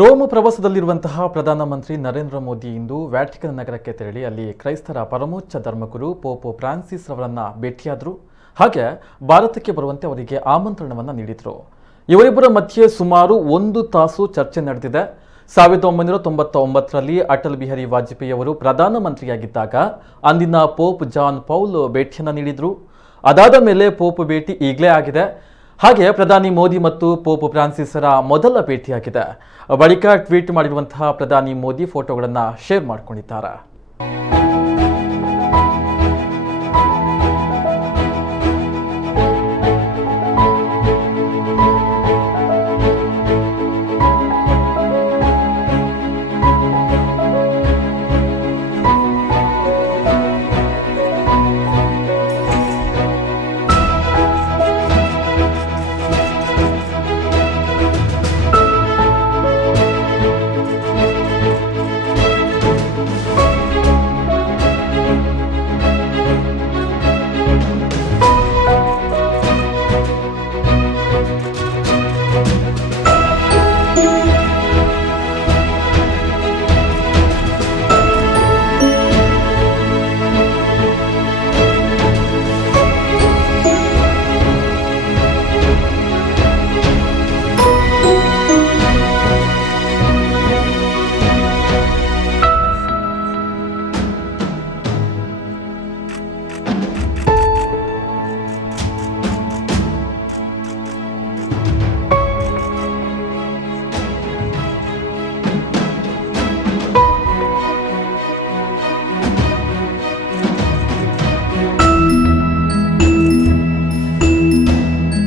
Rome ಪ್ರವಾಸದಲ್ಲಿರುವಂತಹ ಪ್ರಧಾನಮಂತ್ರಿ ನರೇಂದ್ರ ಮೋದಿ ಇಂದು Vatican ನಗರಕ್ಕೆ ತೆರಳಿ ಅಲ್ಲಿ ಕ್ರೈಸ್ತರ ಪರಮೋಚ್ಚ ಧರ್ಮಗುರು ಪೋಪ್ ಫ್ರಾನ್ಸಿಸ್ ಅವರನ್ನ ಭೇಟಿಯಾದರು. ಹಾಗೆ ಭಾರತಕ್ಕೆ ಬರುವಂತೆ ಅವರಿಗೆ ಆಮಂತ್ರಣವನ್ನು ನೀಡಿದರು. ಇವರಿಬ್ಬರ ಮಧ್ಯೆ ಸುಮಾರು 1 ತಾಸು ಚರ್ಚೆ ನಡೆದಿದೆ. 1999ರಲ್ಲಿ ಅಟಲ್ ಬಿಹಾರಿ ವಾಜಪೇಯಿ ಅವರು ಪ್ರಧಾನಮಂತ್ರಿಯಾಗಿದ್ದಾಗ ಅಂದಿನ ಪೋಪ್ ಜಾನ್ ಪೌಲ್ ಭೇಟಿಯನ್ನು ನೀಡಿದರು. ಅದಾದ ಮೇಲೆ ಪೋಪ್ ಭೇಟಿ ಈಗಲೇ ಆಗಿದೆ. ಹಾಗೆ ಪ್ರಧಾನಿ ಮೋದಿ ಮತ್ತು ಪೋಪ್ ಫ್ರಾನ್ಸಿಸರ ಮೊದಲ ಭೇಟಿಯಾಗಿದೆ. ಬಳಿಕ ಟ್ವೀಟ್ ಮಾಡಿರುವಂತಹ ಪ್ರಧಾನಿ ಮೋದಿ ಫೋಟೋಗಳನ್ನು ಶೇರ್ ಮಾಡಿಕೊಂಡಿದ್ದಾರೆ.